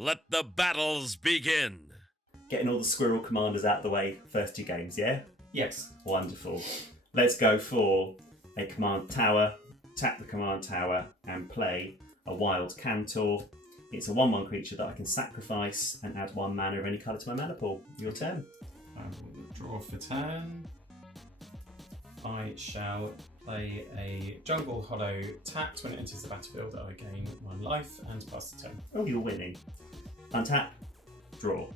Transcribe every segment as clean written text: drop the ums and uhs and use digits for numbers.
Let the battles begin. Getting all the squirrel commanders out of the way, first two games, yeah? Yes. Wonderful. Let's go for a command tower, tap the command tower, and play a wild Cantor. It's a 1/1 creature that I can sacrifice and add 1 mana of any colour to my mana pool. Your turn. I will draw for turn. I shall play a Jungle Hollow tapped. When it enters the battlefield, I gain 1 life and pass the turn. Oh, you're winning. Untap, draw.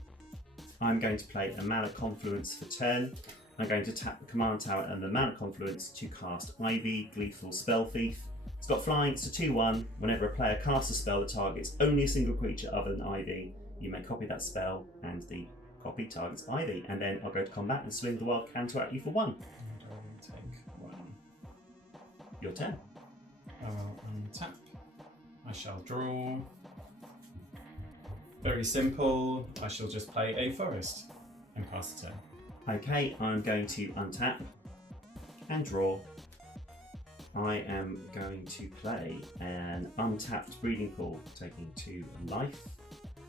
I'm going to play a Mana Confluence for turn. I'm going to tap the command tower and the Mana Confluence to cast Ivy, Gleeful Spell Thief. It's got flying, it's a 2/1. Whenever a player casts a spell that targets only a single creature other than Ivy, you may copy that spell and the copy targets Ivy. And then I'll go to combat and swing the wild Cantor at you for 1. And I will take 1. Your turn. I will untap. I shall draw. Very simple. I shall just play a forest and pass the turn. Okay, I'm going to untap and draw. I am going to play an untapped breeding pool, taking 2 life.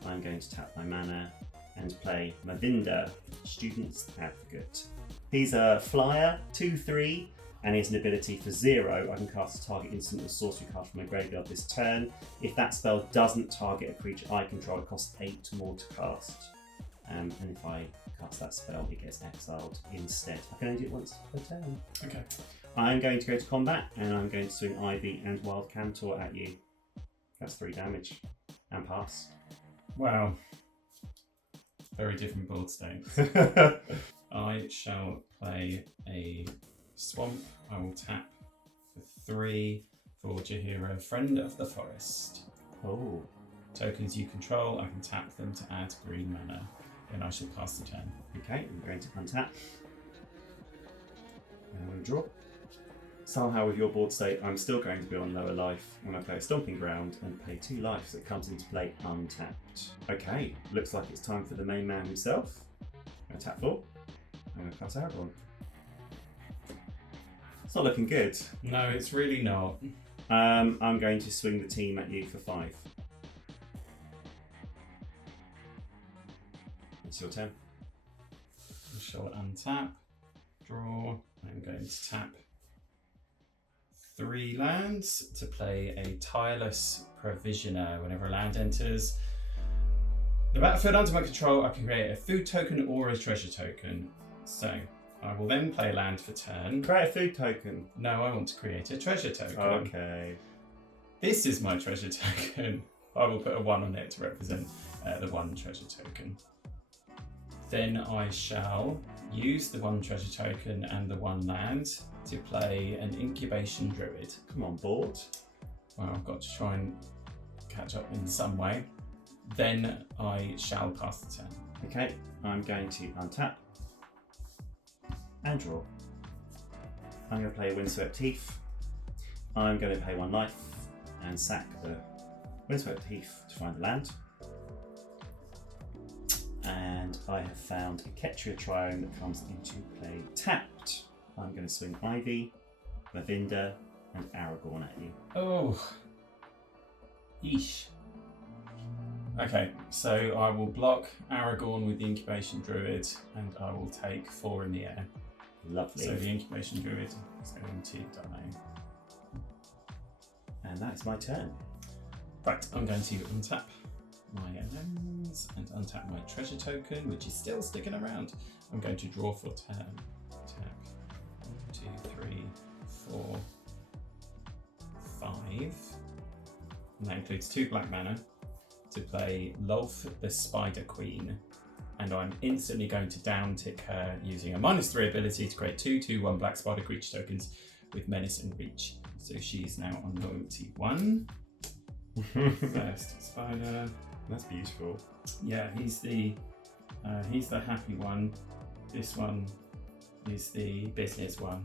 I'm going to tap my mana and play Mavinda, Student's Advocate. He's a flyer, 2/3, and he has an ability for 0. I can cast a target instant or sorcery card from my graveyard this turn. If that spell doesn't target a creature I control, it costs 8 more to cast. And if I cast that spell, it gets exiled instead. I can only do it once per turn. Okay. I'm going to go to combat, and I'm going to swing Ivy and Wild Cantor at you. That's 3 damage. And pass. Wow. Very different board states. I shall play a swamp. I will tap for 3 for Jahira, Friend of the Forest. Oh. Tokens you control, I can tap them to add green mana. Then I shall pass the turn. Okay, I'm going to untap. And I'm going to draw. Somehow with your board state, I'm still going to be on lower life when I play a Stomping Ground and pay 2 life, so it comes into play untapped. Okay, looks like it's time for the main man himself. I'm going to tap 4. I'm going to cast Aragorn. It's not looking good. No, it's really not. I'm going to swing the team at you for 5. It's your turn. I shall untap, draw. I'm going to tap 3 lands to play a Tireless Provisioner. Whenever a land enters the battlefield under my control, I can create a food token or a treasure token. So I will then play a land for turn. Create a food token. No, I want to create a treasure token. Okay. This is my treasure token. I will put a 1 on it to represent the 1 treasure token. Then I shall use the 1 treasure token and the 1 land to play an Incubation Druid. Come on, board. Well, I've got to try and catch up in some way. Then I shall pass the turn. Okay, I'm going to untap and draw. I'm going to play Windswept Heath. I'm going to pay 1 life and sack the Windswept Heath to find the land. And I have found a Ketria Triome that comes into play tapped. I'm going to swing Ivy, Mavinda, and Aragorn at you. Oh. Yeesh. Okay, so I will block Aragorn with the Incubation Druid, and I will take 4 in the air. Lovely. So the Incubation Druid is going to die. And that's my turn. Right, I'm going to untap my lands and untap my treasure token, which is still sticking around. I'm going to draw for turn. Tap 1, 2, 3, 4, 5. And that includes 2 black mana to play Lolth the Spider Queen. And I'm instantly going to down tick her using a -3 ability to create 2/2/1 black spider creature tokens with Menace and Reach. So she's now on loyalty 1. First spider. That's beautiful. Yeah, he's the happy one. This one is the business one.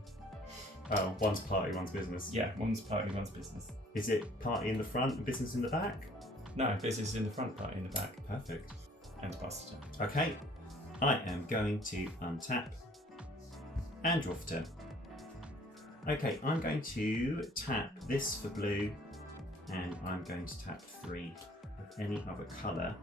Oh, one's party, one's business. Yeah, one's party, one's business. Is it party in the front and business in the back? No, business in the front, party in the back. Perfect. And pass the turn. Okay, I am going to untap and draw for turn. Okay, I'm going to tap this for blue, and I'm going to tap 3 of any other colour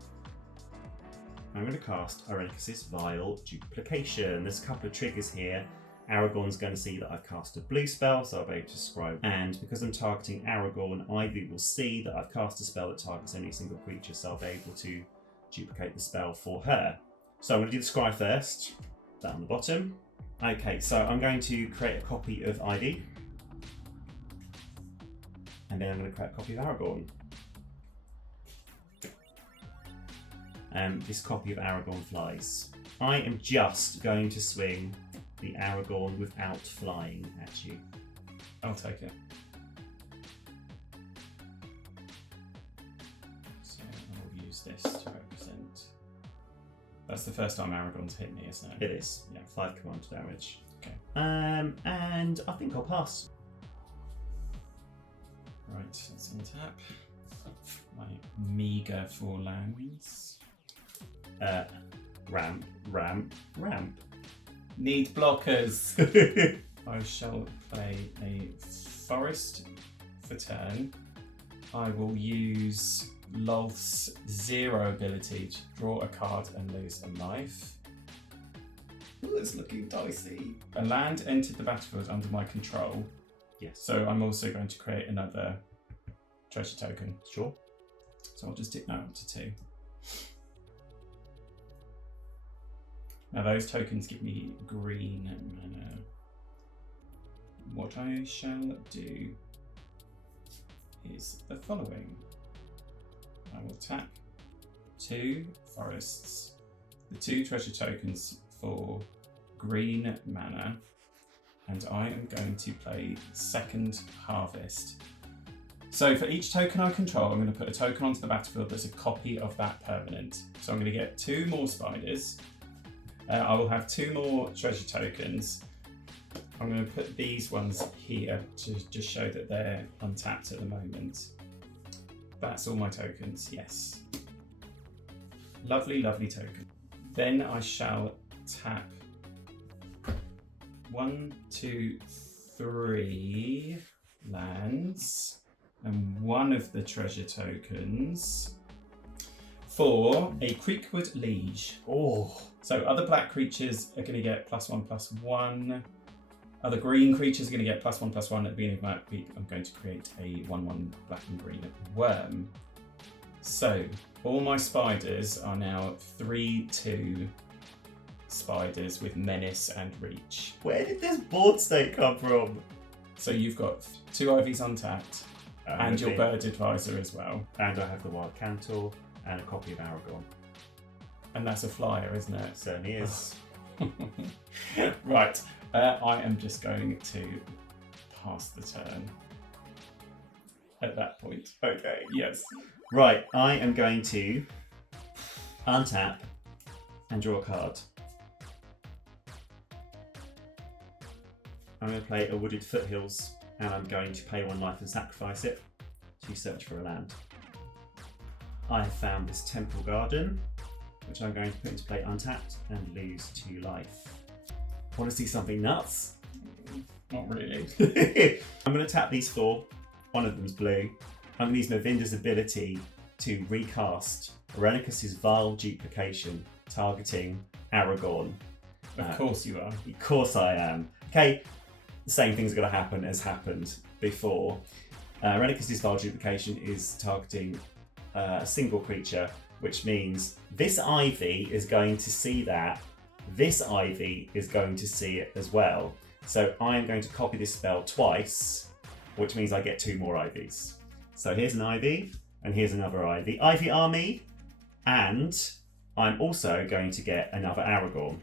I'm going to cast Irenicus's Vile Duplication. There's a couple of triggers here. Aragorn's going to see that I've cast a blue spell, so I'll be able to scry. And because I'm targeting Aragorn, Ivy will see that I've cast a spell that targets only a single creature, so I'll be able to duplicate the spell for her. So I'm going to do the scry first, that on the bottom. Okay, so I'm going to create a copy of Ivy. And then I'm going to create a copy of Aragorn. This copy of Aragorn flies. I am just going to swing the Aragorn without flying at you. I'll take it. So I'll use this to represent. That's the first time Aragorn's hit me, isn't it? It is. Yeah, 5 command damage. Okay. And I think I'll pass. Right, let's untap my meager 4 lands. Ramp. Need blockers. I shall play a forest for turn. I will use Lolth's 0 ability to draw a card and lose a life. Ooh, it's looking dicey. A land entered the battlefield under my control. Yes. So I'm also going to create another treasure token. Sure. So I'll just tick that up to 2. Now those tokens give me green mana. What I shall do is the following. I will tap 2 forests, the 2 treasure tokens for green mana, and I am going to play Second Harvest. So for each token I control, I'm going to put a token onto the battlefield that's a copy of that permanent. So I'm going to get 2 more spiders. I will have 2 more treasure tokens. I'm going to put these ones here to just show that they're untapped at the moment. That's all my tokens, yes. Lovely, lovely token. Then I shall tap 1, 2, 3 lands and 1 of the treasure tokens for a Creekwood Liege. Oh. So other black creatures are going to get +1/+1. Other green creatures are going to get +1/+1 at the beginning of my week. I'm going to create a 1/1 black and green worm. So all my spiders are now 3/2 spiders with menace and reach. Where did this board state come from? So you've got 2 Ivies untapped and your bird advisor as well. And I have the wild Cantor and a copy of Aragorn. And that's a flyer, isn't it? It certainly is. Right, I am just going to pass the turn at that point. Okay. Yes. Right, I am going to untap and draw a card. I'm going to play a Wooded Foothills, and I'm going to pay 1 life and sacrifice it to search for a land. I have found this Temple Garden, which I'm going to put into play untapped and lose 2 life. Want to see something nuts? Not really. I'm going to tap these 4. One of them's blue. I'm going to use Mavinda's ability to recast Irenicus's Vile Duplication, targeting Aragorn. Of course you are. Of course I am. Okay, the same thing's going to happen as happened before. Irenicus's Vile Duplication is targeting a single creature, which means this Ivy is going to see that. This Ivy is going to see it as well. So I am going to copy this spell twice, which means I get 2 more Ivies. So here's an Ivy, and here's another Ivy. Ivy Army, and I'm also going to get another Aragorn.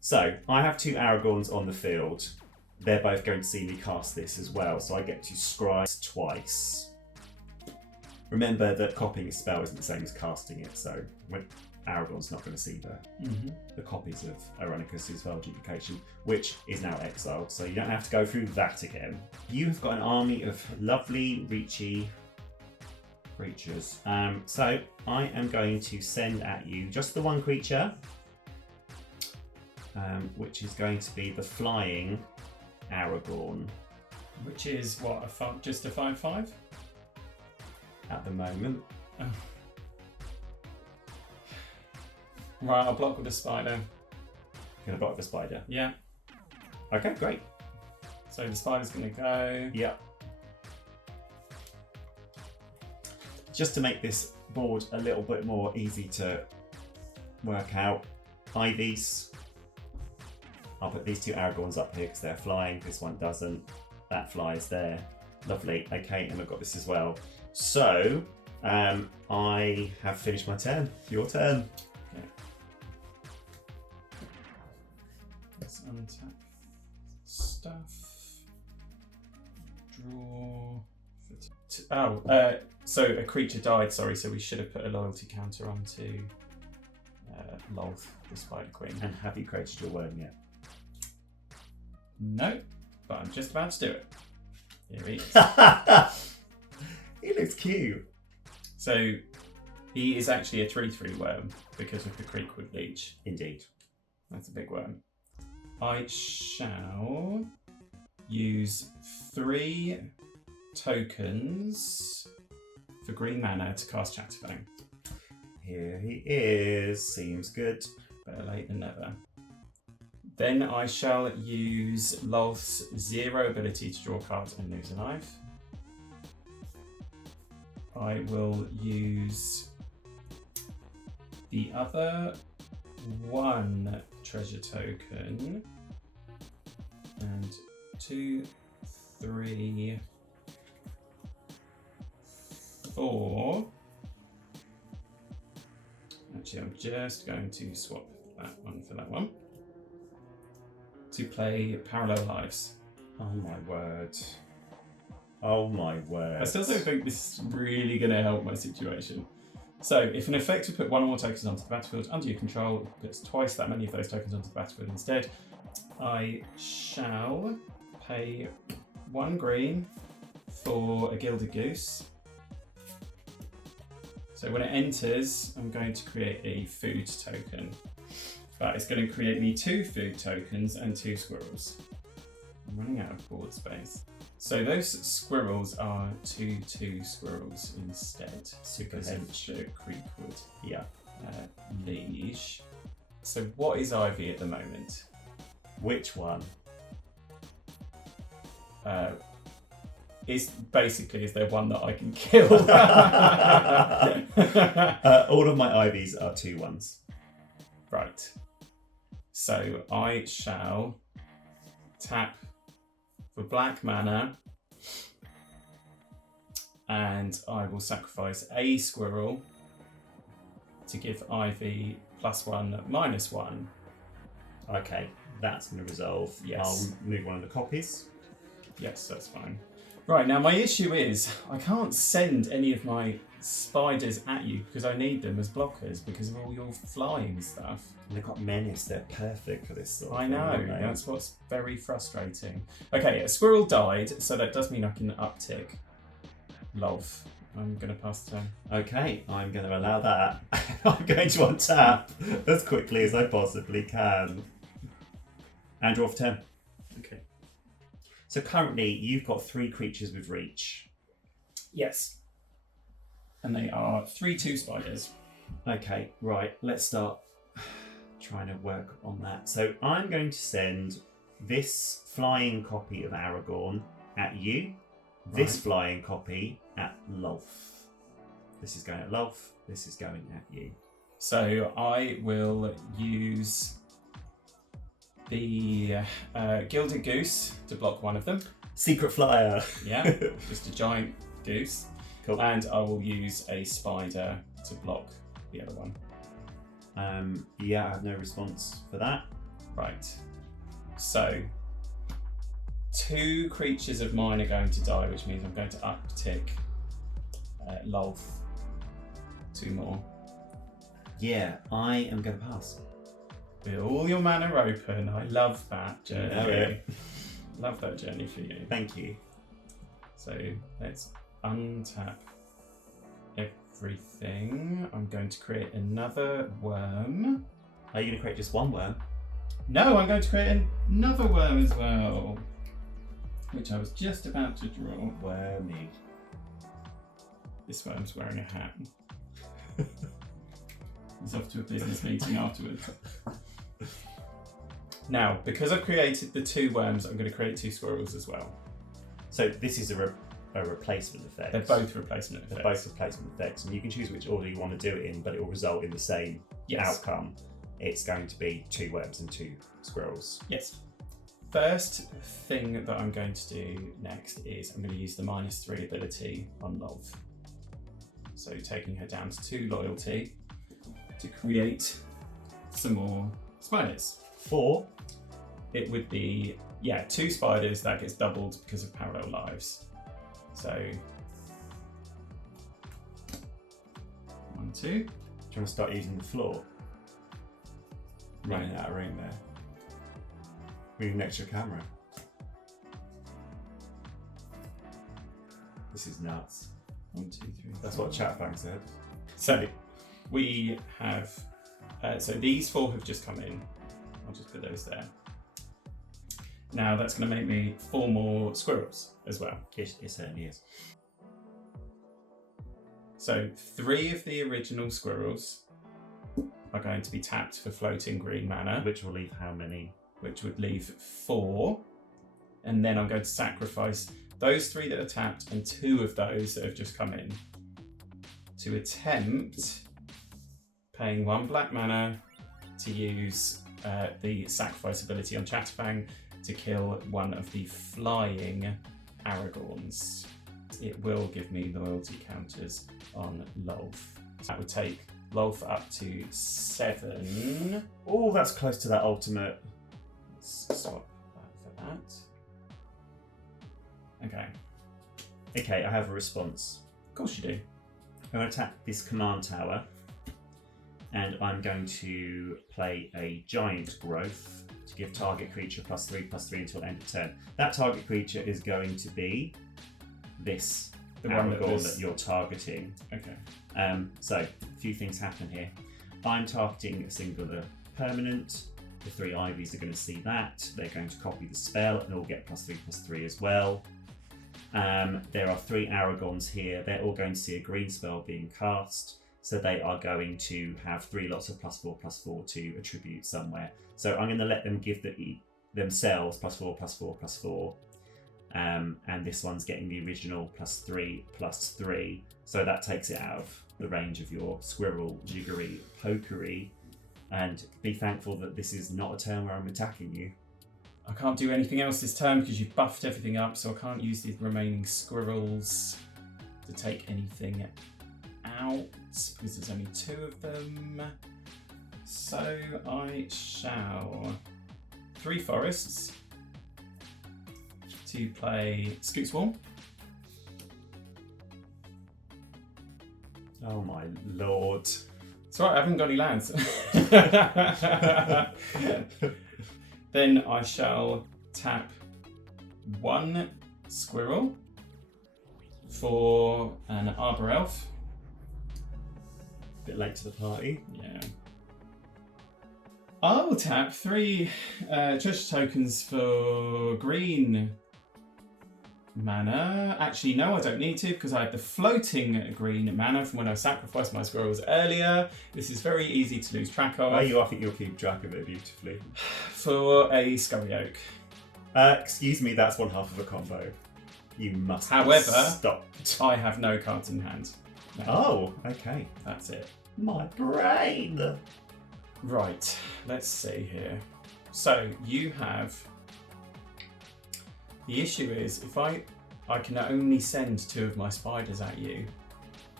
So I have 2 Aragorns on the field. They're both going to see me cast this as well, so I get to scry twice. Remember that copying a spell isn't the same as casting it, so Aragorn's not going to see the copies of Irenicus's Vile Duplication, which is now exiled, so you don't have to go through that again. You have got an army of lovely, reachy creatures. So I am going to send at you just the 1 creature, which is going to be the flying Aragorn. Which is what, just a 5/5? At the moment. Oh. Right, I'll block with a spider. Gonna block the spider. Yeah. Okay, great. So the spider's gonna go. Yeah. Just to make this board a little bit more easy to work out, ivies. I'll put these two Aragorns up here because they're flying. This one doesn't. That flies there. Lovely. Okay, and I've got this as well. So, I have finished my turn. Your turn. Okay. Let's untap stuff. Draw. So a creature died, sorry, so we should have put a loyalty counter onto Lolth, the Spider Queen. And have you created your worm yet? No, but I'm just about to do it. Here he is. He looks cute. So he is actually a 3/3 worm because of the Creekwood Leech. Indeed. That's a big worm. I shall use 3 tokens for green mana to cast Chatterfang. Here he is. Seems good. Better late than never. Then I shall use Lolth's 0 ability to draw cards and lose a life. I will use the other 1 treasure token and 2, 3, 4. Actually, I'm just going to swap that one for that one to play Parallel Lives. Oh my word. Oh my word. I still don't think this is really going to help my situation. So, if an effect would put 1 or more tokens onto the battlefield under your control, it puts twice that many of those tokens onto the battlefield instead. I shall pay 1 green for a Gilded Goose. So when it enters, I'm going to create a food token. But it's going to create me 2 food tokens and 2 squirrels. I'm running out of board space. So those squirrels are 2/2 squirrels instead. Super because of hench. the Creekwood Yeah. Liege. So what is Ivy at the moment? Which one? Is there one that I can kill? All of my ivies are 2/1s. Right. So I shall tap for black mana and I will sacrifice a squirrel to give Ivy +1, -1. Okay, that's going to resolve. Yes. I'll move one of the copies. Yes, that's fine. Right, now my issue is I can't send any of my spiders at you because I need them as blockers because of all your flying stuff. And they've got menace, they're perfect for this sort of I thing, know, aren't they? that's what's very frustrating. Okay, a squirrel died, so that does mean I can uptick Lolth. I'm going to pass the turn. Okay, I'm going to allow that. I'm going to untap as quickly as I possibly can. And draw for turn. Okay. So currently, you've got 3 creatures with reach. Yes. And they are 3/2 spiders. Okay, right, let's start trying to work on that. So I'm going to send this flying copy of Aragorn at you, this Right. flying copy at Lolth. This is going at Lolth, this is going at you. So I will use the Gilded Goose to block one of them. Secret Flyer. Yeah, just a giant goose. Cool. And I will use a spider to block the other one. Yeah, I have no response for that. Right. So 2 creatures of mine are going to die, which means I'm going to uptick Lolth 2 more. Yeah, I am going to pass. With all your mana open, I love that journey. You know it. Love that journey for you. Thank you. So let's untap everything. I'm going to create another worm. Are you going to create just 1 worm? No, I'm going to create another worm as well, which I was just about to draw. He's off to a business meeting afterwards. Now, because I've created the 2 worms, I'm going to create 2 squirrels as well. So this is a replacement effect. They're both replacement effects. They're both replacement effects, and you can choose which order you want to do it in, but it will result in the same outcome. It's going to be 2 worms and 2 squirrels. Yes. First thing that I'm going to do next is I'm going to use the -3 ability on Love. So taking her down to 2 loyalty to create some more spiders. 4. It would be, 2 spiders, that gets doubled because of parallel lives. So 1, 2. Do you want to start using the floor? Running out of room there. We need an extra camera. This is nuts. 1, 2, 3. That's what Chatterfang said. So we have, so these 4 have just come in. I'll just put those there. Now that's going to make me 4 more squirrels as well. It certainly is. So 3 of the original squirrels are going to be tapped for floating green mana, Which will leave how many? which would leave 4. And then I'm going to sacrifice those 3 that are tapped and 2 of those that have just come in to attempt paying 1 black mana to use the sacrifice ability on Chatterfang to kill one of the flying Aragorns. It will give me loyalty counters on Lolth. That would take Lolth up to 7. Oh, that's close to that ultimate. Let's swap that for that. Okay. Okay, I have a response. Of course you do. I'm going to attack this command tower, and I'm going to play a giant growth to give target creature +3/+3 until end of turn. That target creature is going to be this The one Aragorn that that you're targeting. Okay. So, a few things happen here. I'm targeting a singular permanent. The 3 Ivies are going to see that. They're going to copy the spell and all get +3/+3 as well. There are 3 Aragorns here. They're all going to see a green spell being cast. So they are going to have 3 lots of +4/+4 to attribute somewhere. So I'm going to let them give themselves +4/+4/+4. And this one's getting the original +3/+3. So that takes it out of the range of your squirrel, jiggery, pokery. And be thankful that this is not a turn where I'm attacking you. I can't do anything else this turn because you've buffed everything up, so I can't use the remaining squirrels to take anything out because there's only 2 of them. So I shall 3 forests to play Scoot Swarm. Oh my lord. It's alright, I haven't got any lands. Then I shall tap 1 squirrel for an Arbor Elf. Bit late to the party. Yeah. I'll tap 3 treasure tokens for green mana. Actually, no, I don't need to because I have the floating green mana from when I sacrificed my squirrels earlier. This is very easy to lose track of. Oh, I think you'll keep track of it beautifully. For a Scurry Oak. Excuse me, that's 1/2 of a combo. You must However, stop. I have no cards in hand. No, Oh, okay. that's it. My brain. Right, let's see here. So you have. The issue is if I can only send 2 of my spiders at you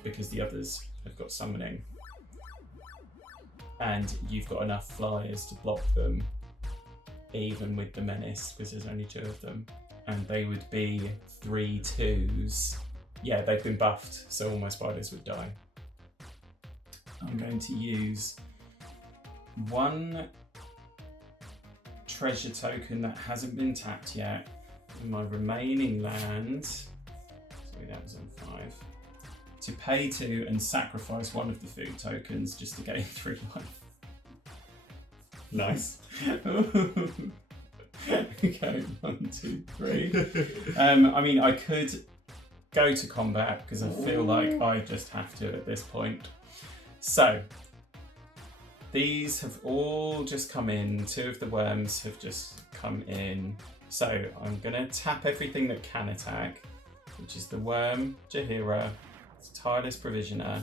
because the others have got summoning, and you've got enough flyers to block them, even with the menace because there's only 2 of them, and they would be 3/2s. Yeah, they've been buffed, so all my spiders would die. I'm going to use 1 treasure token that hasn't been tapped yet in my remaining land. Sorry, that was on 5. To pay 2 and sacrifice 1 of the food tokens just to gain 3 life. Nice. Okay, 1, 2, 3. I mean, I could go to combat because I feel like I just have to at this point. So, These have all just come in. 2 of the worms have just come in. So I'm going to tap everything that can attack, which is the worm, Jaheira, the tireless provisioner,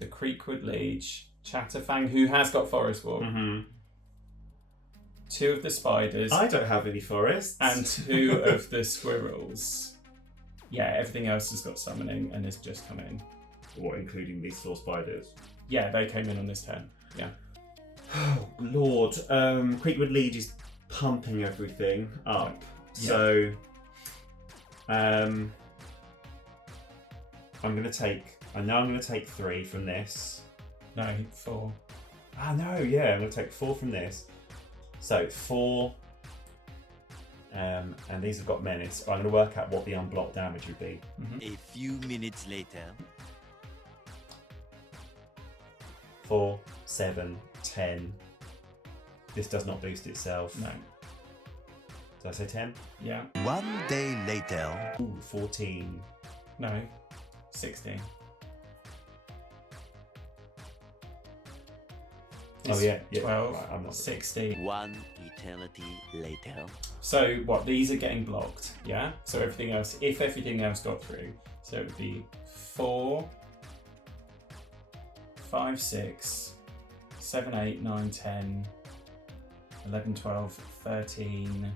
the Creekwood Leech, Chatterfang, who has got forest walk, 2 of the spiders, I don't have any forests. and 2 of the squirrels. Yeah, everything else has got summoning and has just come in. Or including these 4 spiders. Yeah, they came in on this turn. Yeah. Oh, Lord. Creekwood Lead is pumping everything up. Yeah. So, I'm going to take... I know I'm going to take 3 from this. No, 4. Ah, no, yeah. I'm going to take 4 from this. So, 4... and these have got menace. I'm going to work out what the unblocked damage would be. A few minutes later. 4, 7, 10. This does not boost itself. No. Did I say 10? Yeah. 1 day later. Ooh, 14. No. 16. Oh, yeah. 12. Right, I'm not 16. 1 eternity later. So what? These are getting blocked. Yeah. So everything else, if everything else got through, so it would be 4, 5, 6, 7, 8, 9, 10, 11, 12, 13,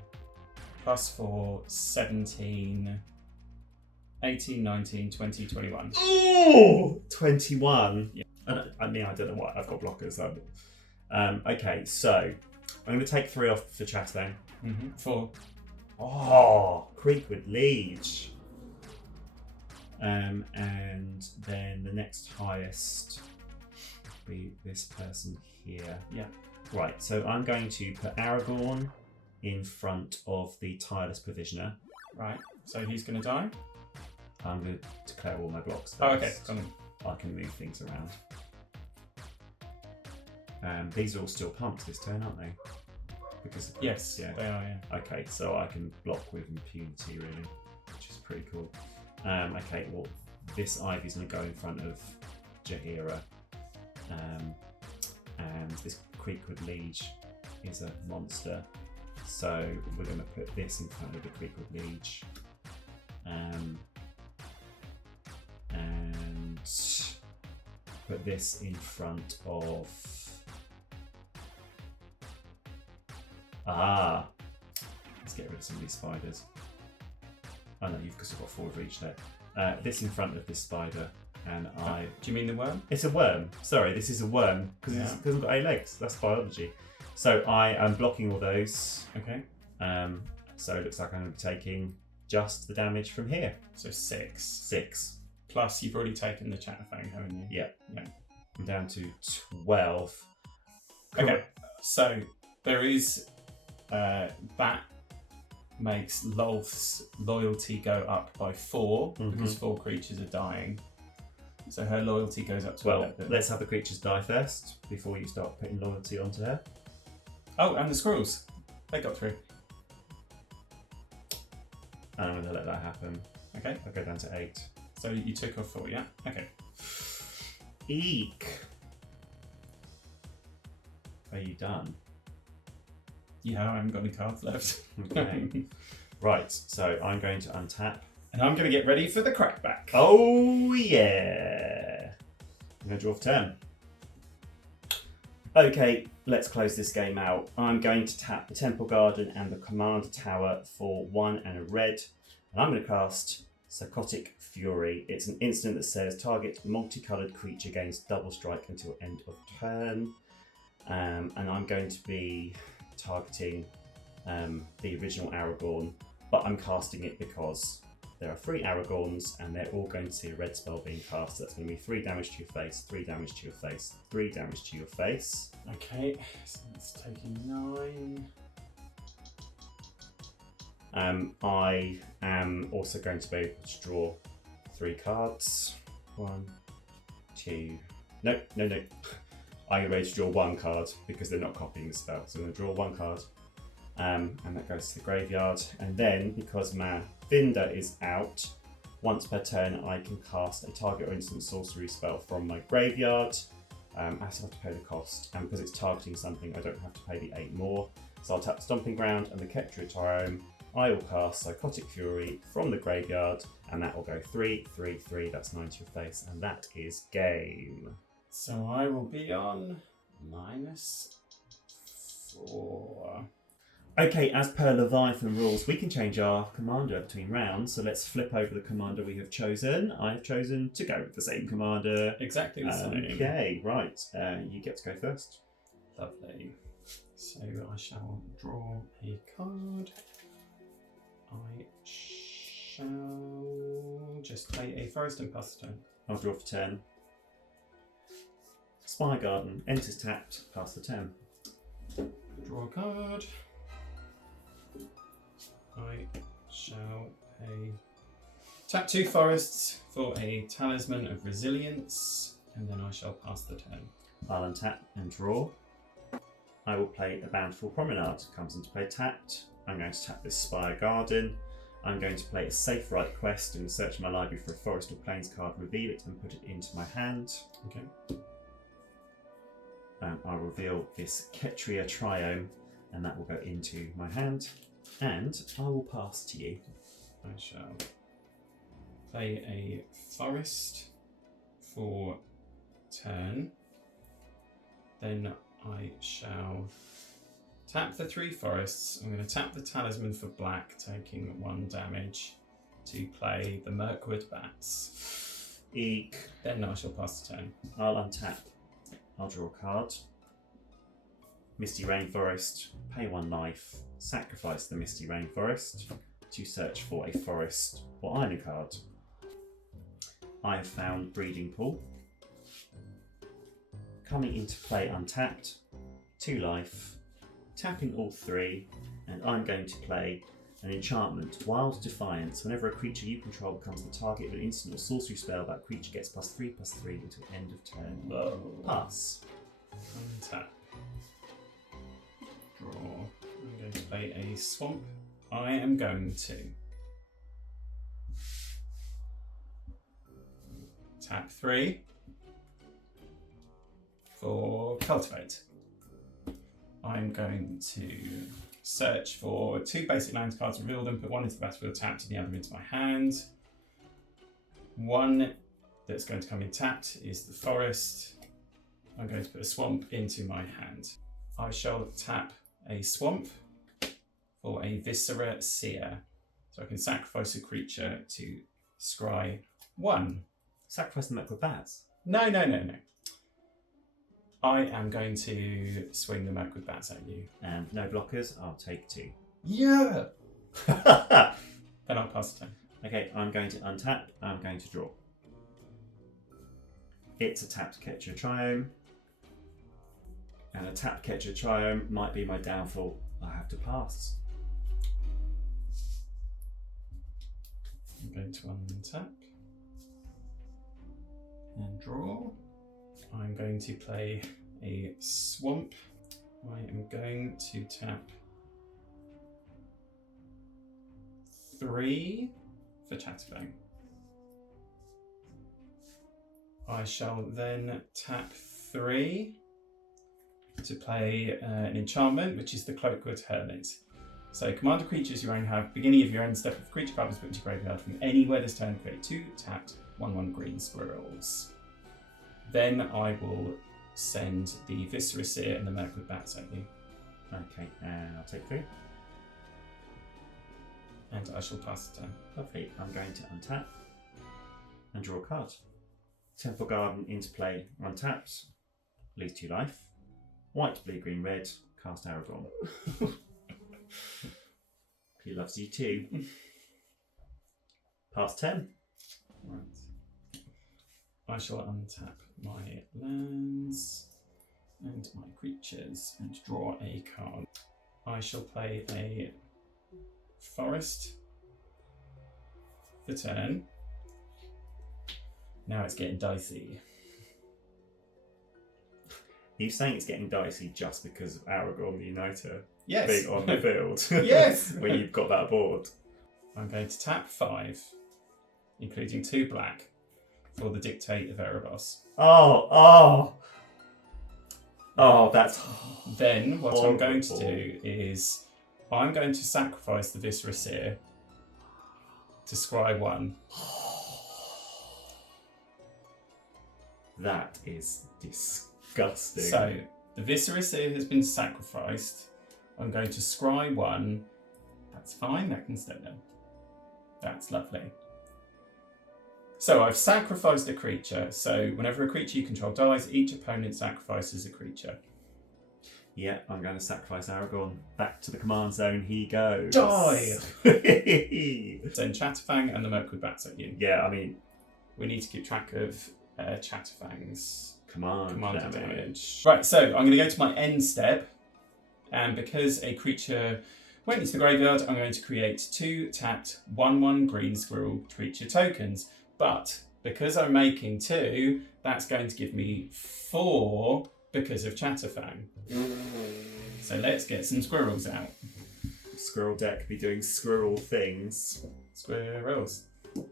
plus 4, 17, 18, 19, 20, 21. Ooh! 21. Yeah. I mean, I don't know what. I've got blockers. Okay, so I'm going to take 3 off for Chatterfang. 4. Oh, Creekwood Leech. And then the next highest will be this person here. Yeah. Right, so I'm going to put Aragorn in front of the Tireless Provisioner. Right. So he's going to die. I'm going to declare all my blocks first. Oh, okay. Come on. I can move things around. These are all still pumped this turn, aren't they? Because Yes, yeah. they are. Yeah. Okay, so I can block with impunity, really, which is pretty cool. Okay, well, this Ivy's going to go in front of Jaheira, and this Creekwood Liege is a monster, so we're going to put this in front of the Creekwood Liege, and put this in front of... Let's get rid of some of these spiders. Oh no, you've got 4 of each there. This in front of this spider, and Do you mean the worm? It's a worm. Sorry, this is a worm because Yeah. it hasn't got 8 legs. That's biology. So I am blocking all those. Okay. So it looks like I'm going to be taking just the damage from here. So 6. 6. Plus, you've already taken the Chatterfang, haven't you? Yeah. Yeah. I'm down to 12. Okay. So there is that makes Lolth's loyalty go up by 4 because 4 creatures are dying. So her loyalty goes up to Well, 11. let's have the creatures die first before you start putting loyalty onto her. Oh, and the squirrels. They got through. And I'm going to let that happen. Okay. I'll go down to 8. So you took off 4, yeah? Okay. Eek. Are you done? Yeah, I haven't got any cards left. Okay. Right, so I'm going to untap. And I'm going to get ready for the crackback. Oh yeah! I'm going to draw for turn. Okay, let's close this game out. I'm going to tap the Temple Garden and the Command Tower for 1 and a red. And I'm going to cast Psychotic Fury. It's an instant that says target multicolored creature gains double strike until end of turn. And I'm going to be targeting the original Aragorn, but I'm casting it because there are 3 Aragorns and they're all going to see a red spell being cast. So that's going to be 3 damage to your face, 3 damage to your face, 3 damage to your face. Okay, so it's taking 9. I am also going to be able to draw 3 cards. 1, 2. No. I'm ready to draw 1 card because they're not copying the spell. So I'm going to draw 1 card. And that goes to the graveyard. And then, because Mavinda is out, once per turn I can cast a target or instant sorcery spell from my graveyard. I still have to pay the cost, and because it's targeting something, I don't have to pay the 8 more. So I'll tap the Stomping Ground and the Ketria Tyrone. I will cast Psychotic Fury from the graveyard, and that will go 3, 3, 3. That's 9 to your face, and that is game. So I will be on -4. Okay, as per Leviathan rules, we can change our commander between rounds. So let's flip over the commander we have chosen. I have chosen to go with the same commander. Exactly the same. Okay, right. You get to go first. Lovely. So I shall draw a card. I shall just play a forest and pass the turn. I'll draw for 10. Spy Garden enters tapped, pass the 10. Draw a card. I shall pay. Tap 2 forests for a talisman of resilience, and then I shall pass the turn. I'll untap and draw. I will play a Bountiful Promenade. Comes into play tapped. I'm going to tap this Spire Garden. I'm going to play a Safe Right quest and search my library for a forest or plains card, reveal it and put it into my hand. Okay. I'll reveal this Ketria Triome, and that will go into my hand. And I will pass to you. I shall play a forest for turn. Then I shall tap the 3 forests. I'm going to tap the talisman for black, taking 1 damage, to play the Mirkwood Bats. Eek. Then I shall pass the turn. I'll untap. I'll draw a card. Misty Rainforest. Pay 1 life. Sacrifice the Misty Rainforest to search for a forest or Iron card. I have found Breeding Pool. Coming into play untapped. 2 life. Tapping all 3, and I'm going to play an enchantment, Wild Defiance. Whenever a creature you control becomes the target of an instant or sorcery spell, that creature gets +3/+3 until end of turn. Whoa. Pass. Untap. Draw. I'm going to play a swamp. I am going to tap 3 for Cultivate. I'm going to search for 2 basic lands cards, reveal them, put 1 into the battlefield tapped and the other into my hand. 1 that's going to come in tapped is the forest. I'm going to put a swamp into my hand. I shall tap a swamp for a Viscera Seer. So I can sacrifice a creature to scry 1. Sacrifice the Mirkwood Bats. No. I am going to swing the Mirkwood Bats at you. And no blockers, I'll take 2. Yeah! Then I'll pass the turn. Okay, I'm going to untap, I'm going to draw. It's a tapped Ketria Triome. And a tapped Ketria Triome might be my downfall. I have to pass. I'm going to untap and draw. I'm going to play a swamp. I am going to tap 3 for Chatterfang. I shall then tap 3 to play an enchantment, which is the Cloakwood Hermit. So commander creatures you own have beginning of your end step of creature card is put into graveyard from anywhere this turn, create 2 tapped 1/1 green squirrels. Then I will send the Viscera Seer and the Mirkwood Bats at you. Okay, I'll take 3. And I shall pass the turn. Lovely. I'm going to untap and draw a card. Temple Garden into play, untapped, lose 2 life. White, blue, green, red, cast Aragorn. He loves you too. Pass 10. Right. I shall untap my lands and my creatures and draw a card. I shall play a forest for turn. Now it's getting dicey. Are you saying it's getting dicey just because of Aragorn the Uniter Yes. being on the field? Yes. When you've got that board. I'm going to tap 5, including 2 black, for the Dictate of Erebos. Oh! Oh, that's Then what I'm going to horrible. do is I'm going to sacrifice the Viscera Seer to scry 1. That is disgusting. So the Viscera Seer has been sacrificed. I'm going to scry 1. That's fine, that can stay there. That's lovely. So I've sacrificed a creature. So whenever a creature you control dies, each opponent sacrifices a creature. Yeah, I'm going to sacrifice Aragorn. Back to the command zone he goes. Die! Yeah, Send Chatterfang and the Mirkwood Bats at you. I mean, We need to keep track of Chatterfang's command damage. Right, so I'm going to go to my end step. And because a creature went into the graveyard, I'm going to create 2 tapped 1/1 green squirrel creature tokens. But because I'm making 2, that's going to give me 4 because of Chatterfang. So let's get some squirrels out. Squirrel deck be doing squirrel things. Squirrels.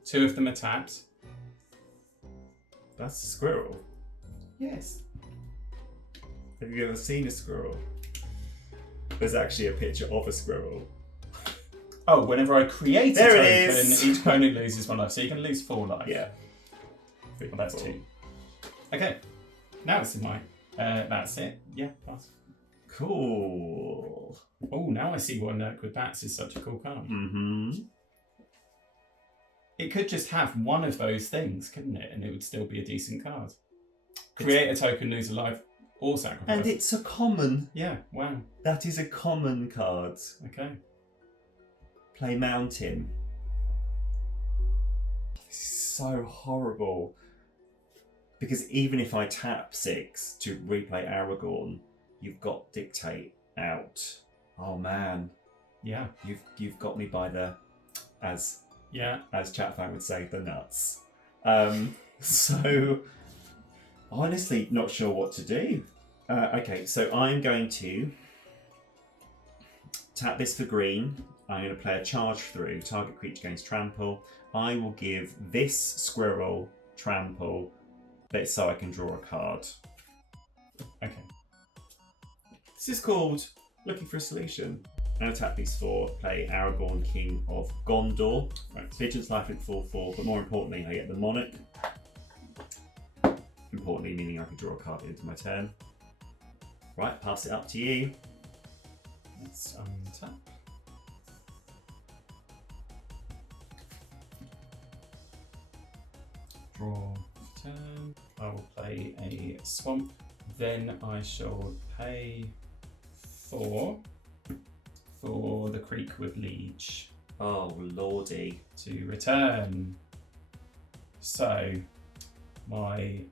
2 of them are tapped. That's a squirrel. Yes. Have you ever seen a squirrel? There's actually a picture of a squirrel. Oh, whenever I create There a it token, is. each opponent loses 1 life. So you can lose 4 life. Yeah. Well, that's 2. Okay. Now it's in my... that's it. Yeah, pass. Cool. Oh, now I see why Mirkwood Bats is such a cool card. Mm-hmm. It could just have one of those things, couldn't it? And it would still be a decent card. Create a token, lose a life, or sacrifice. And it's a common. Yeah, wow. That is a common card. Okay. Play Mountain. This is so horrible. Because even if I tap 6 to replay Aragorn, you've got Dictate out. Oh man, Yeah. you've got me by the, as Yeah. Chatterfang would say, the nuts. So honestly, not sure what to do. Okay, so I'm going to tap this for green. I'm going to play a charge through. Target creature gains trample. I will give this squirrel trample, but so I can draw a card. Okay. This is called Looking for a Solution. I'm going to tap these 4. Play Aragorn, King of Gondor. Right. Vigilance, lifelink, 4/4, but more importantly, I get the Monarch. Importantly, meaning I can draw a card into my turn. Right, pass it up to you. Let's untap. Draw turn. I will play a swamp. Then I shall pay 4 for the Creekwood Liege Oh, lordy. to return. So my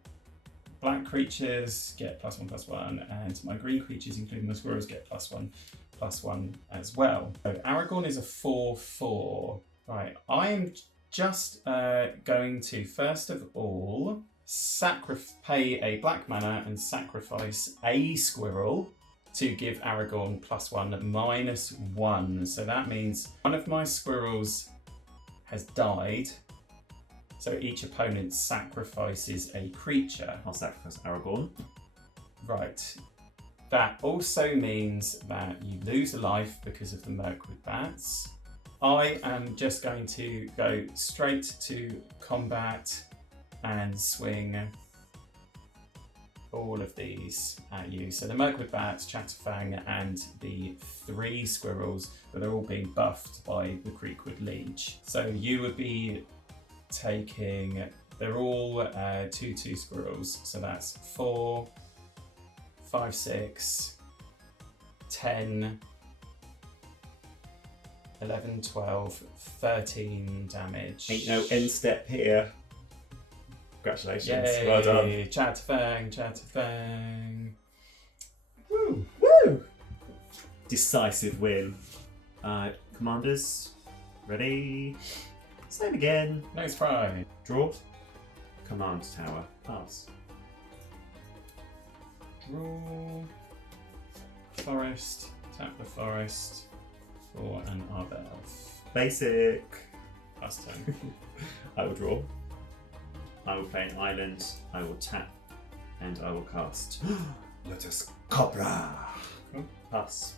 black creatures get +1/+1, and my green creatures, including the squirrels, get +1/+1 as well. So Aragorn is a 4/4. Right, I'm just going to first of all pay a black mana and sacrifice a squirrel to give Aragorn +1 -1. So that means one of my squirrels has died. So each opponent sacrifices a creature. I'll sacrifice Aragorn. Right. That also means that you lose a life because of the Mirkwood Bats. I am just going to go straight to combat and swing all of these at you. So the Mirkwood Bats, Chatterfang, and the 3 squirrels, but they're all being buffed by the Creekwood Liege. So you would be taking, they're all 2/2 squirrels. So that's 4, 5, 6, 10, 11, 12, 13 damage. Ain't no end step here. Congratulations. Yay! Well done. Chatterfang, Chatterfang. Woo! Woo! Decisive win. Commanders, ready? Same again. Nice try. Draw. Command tower. Pass. Draw. Forest. Tap the forest for an Arbor Elf. Basic. Last turn. I will draw. I will play an island. I will tap. And I will cast Lotus Cobra. Pass.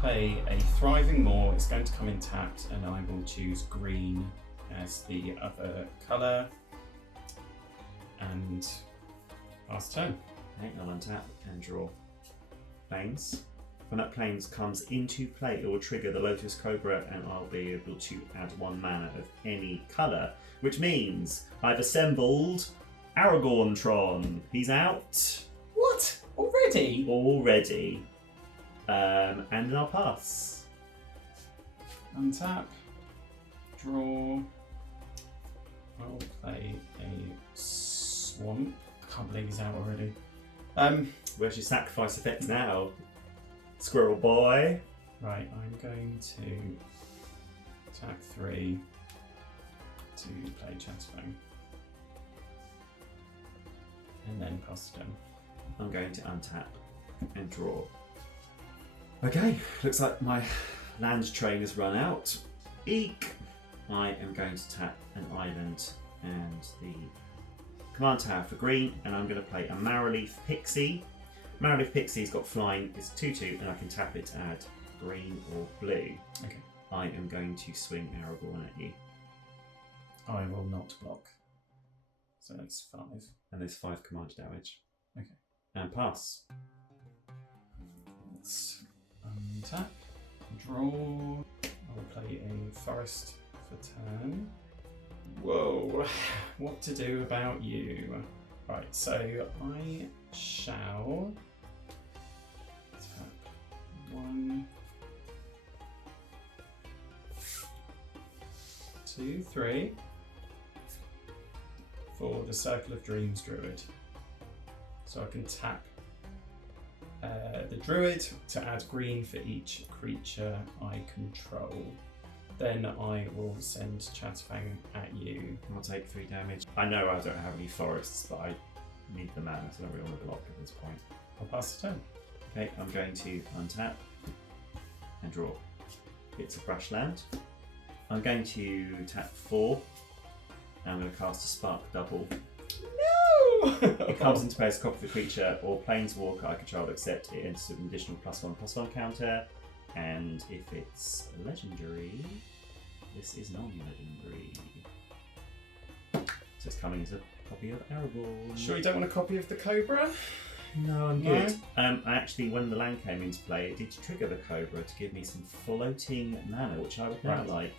Play a Thriving Moor. It's going to come in tapped, and I will choose green as the other colour. And pass turn. Okay, I'll untap and draw planes. When that planes comes into play, it will trigger the Lotus Cobra, and I'll be able to add 1 mana of any colour, which means I've assembled Aragorn Tron. He's out What? Already? already. And then I'll pass. Untap. Draw. I'll play a Swamp. Can't believe he's out already. Where's your sacrifice effects now? Squirrel boy. Right, I'm going to attack 3 to play Chatterfang. And then pass turn. I'm going to untap and draw. Okay, looks like my land train has run out. Eek! I am going to tap an island and the command tower for green, and I'm going to play a Marrowleaf Pixie. Marrowleaf Pixie's got flying, it's 2/2, and I can tap it to add green or blue. Okay. I am going to swing Aragorn at you. I will not block. So that's 5. And there's 5 command damage. Okay. And pass. Let's untap, draw. I'll play a Forest for turn. Whoa, what to do about you? Right, so I shall tap 1, 2, 3 for the Circle of Dreams Druid. So I can tap the Druid to add green for each creature I control. Then I will send Chatterfang at you. I'll take 3 damage. I know I don't have any forests, but I need the mana, so I don't really want to block at this point. I'll pass the turn. Okay, I'm going to untap and draw. It's a brushland. I'm going to tap 4, and I'm going to cast a Spark Double. No! It comes into play as a copy of the creature or planeswalker I control, except it enters with an additional +1/+1 counter. And if it's legendary, this is non-legendary. So it's coming as a copy of Aragorn. Sure you don't want a copy of the Cobra? No, I'm No? good. Actually, when the land came into play, it did trigger the Cobra to give me some floating mana, which I would now Right. like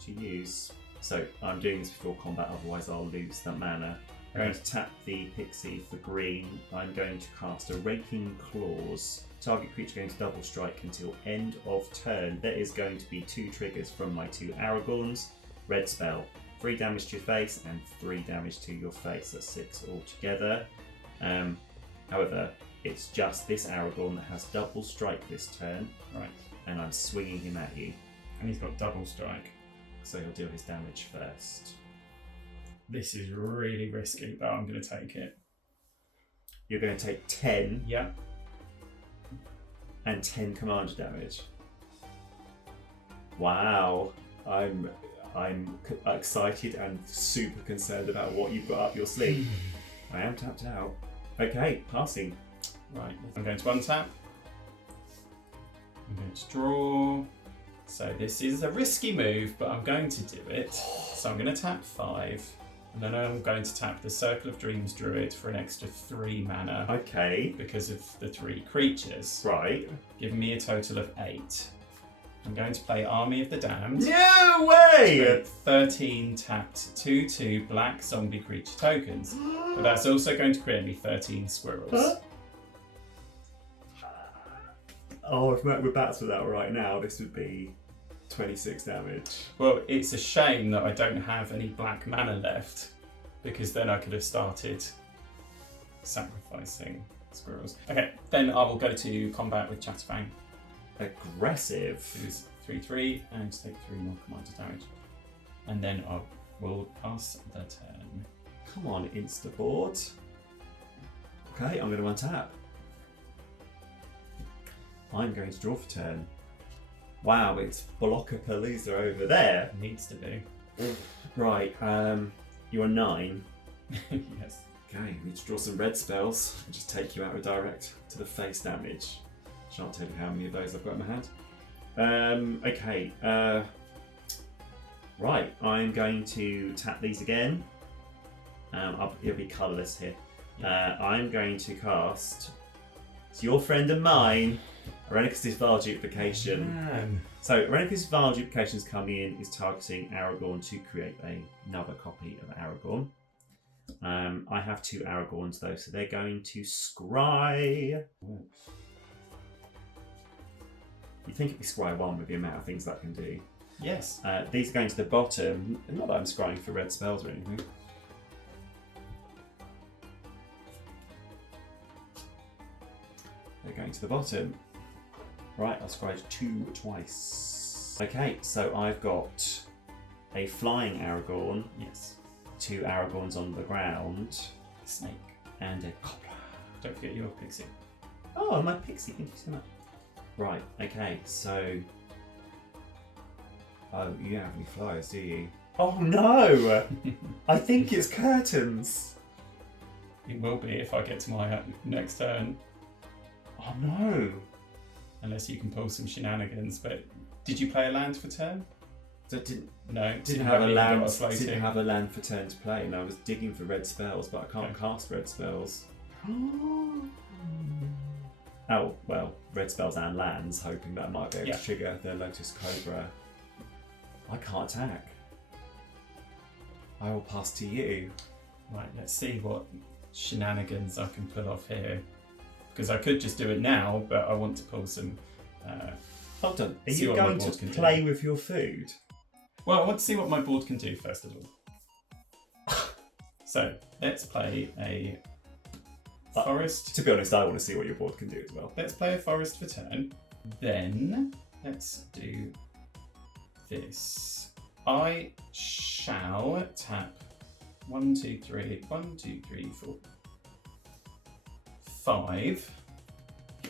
to use. So I'm doing this before combat, otherwise I'll lose the mana. I'm going to tap the Pixie for green. I'm going to cast a Raking Claws. Target creature going to double strike until end of turn. There is going to be 2 triggers from my 2 Aragorns. Red spell. 3 damage to your face and 3 damage to your face. That's 6 altogether. However, it's just this Aragorn that has double strike this turn. Right. And I'm swinging him at you. And he's got double strike. So he'll deal his damage first. This is really risky, but I'm going to take it. You're going to take 10 Yeah. and 10 command damage. Wow. I'm excited and super concerned about what you've got up your sleeve. I am tapped out. Okay, passing. Right, I'm going to untap. I'm going to draw. So this is a risky move, but I'm going to do it. So I'm going to tap 5. And then I'm going to tap the Circle of Dreams Druid for an extra 3 mana. Okay, Because of the 3 creatures. right. Giving me a total of 8. I'm going to play Army of the Damned. No way! With 13 tapped 2/2 black zombie creature tokens. But that's also going to create me 13 squirrels. Huh? Oh, if we're bats with that right now, this would be 26 damage. Well, it's a shame that I don't have any black mana left, because then I could have started sacrificing squirrels. Okay, then I will go to combat with Chatterfang, Aggressive. who's 3/3 and take 3 more commander damage. And then I will pass the turn. Come on, Instaboard. Okay, I'm going to untap. I'm going to draw for turn. Wow, it's Blockapalooza over there. Needs to be. Right, you're 9. Yes. Okay, need to draw some red spells and just take you out with direct to the face damage. Shan't tell you how many of those I've got in my hand. Okay. Right, I'm going to tap these again. It'll be colourless here. I'm going to cast. It's your friend and mine. Arenicus' Vile Duplication. Man. So Arenicus' Vile Duplication's coming in is targeting Aragorn to create another copy of Aragorn. I have 2 Aragorns though, so they're going to scry. You think it'd be scry 1 with the amount of things that can do. Yes. These are going to the bottom. Not that I'm scrying for red spells or anything. They're going to the bottom. Right, I'll scry 2 twice. Okay, so I've got a flying Aragorn. Yes. 2 Aragorns on the ground. Snake. And a cobbler. Don't forget your pixie. Oh, my pixie, thank you so much. Right, okay, so... Oh, you don't have any flyers, do you? Oh no! I think it's curtains! It will be if I get to my next turn. Oh no! Unless you can pull some shenanigans, but did you play a land for turn? So didn't No, have a haven't even land. got a floating. Didn't have a land for turn to play, and I was digging for red spells, but I can't Okay. cast red spells. Oh well, red spells and lands, hoping that might be able Yeah. to trigger the Lotus Cobra. I can't attack. I will pass to you. Right, let's see what shenanigans I can pull off here. Because I could just do it now, but I want to pull some... Hold on. Are See you what my going board to can do. play with your food? Well, I want to see what my board can do first of all. So, let's play a forest. To be honest, I want to see what your board can do as well. Let's play a forest for turn. Then, let's do this. I shall tap 1, 2, 3, 1, 2, 3, 4, 5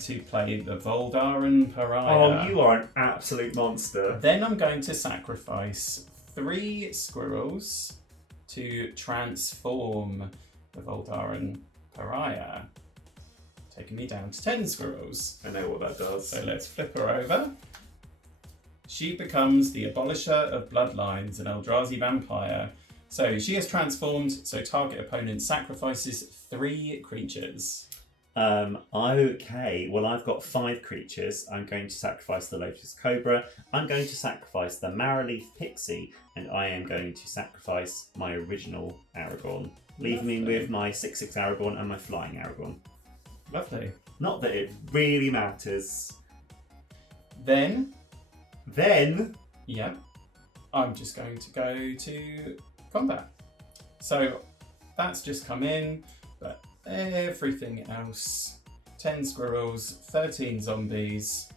to play the Voldaren Pariah. Oh, you are an absolute monster. Then I'm going to sacrifice 3 squirrels to transform the Voldaren Pariah, taking me down to 10 squirrels. I know what that does. So let's flip her over. She becomes the Abolisher of Bloodlines, an Eldrazi vampire. So she is transformed, so target opponent sacrifices 3 creatures. Okay, well I've got 5 creatures. I'm going to sacrifice the Lotus Cobra. I'm going to sacrifice the Marrowleaf Pixie, and I am going to sacrifice my original Aragorn. Leave me Lovely. with my 6/6 Aragorn and my flying Aragorn. Lovely. Not that it really matters. Then, Yeah, I'm just going to go to combat. So that's just come in, but everything else, 10 squirrels, 13 zombies,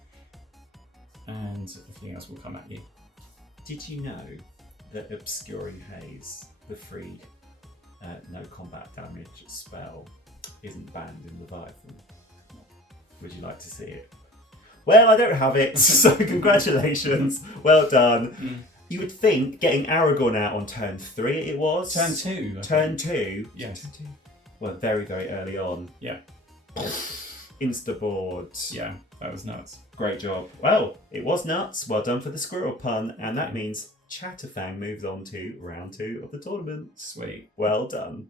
and everything else will come at you. did you know that Obscuring Haze, the free no combat damage spell, isn't banned in Leviathan? Would you like to see it? Well, I don't have it, so congratulations. Well done. You would think getting Aragorn out on turn 3 it was? Turn 2. I Turn think. 2? Yes. Turn 2? Well, very, very early on. Yeah. Instaboard. Yeah, that was nuts. Great job. Well, it was nuts. Well done for the squirrel pun. And that means Chatterfang moves on to round 2 of the tournament. Sweet. Well done.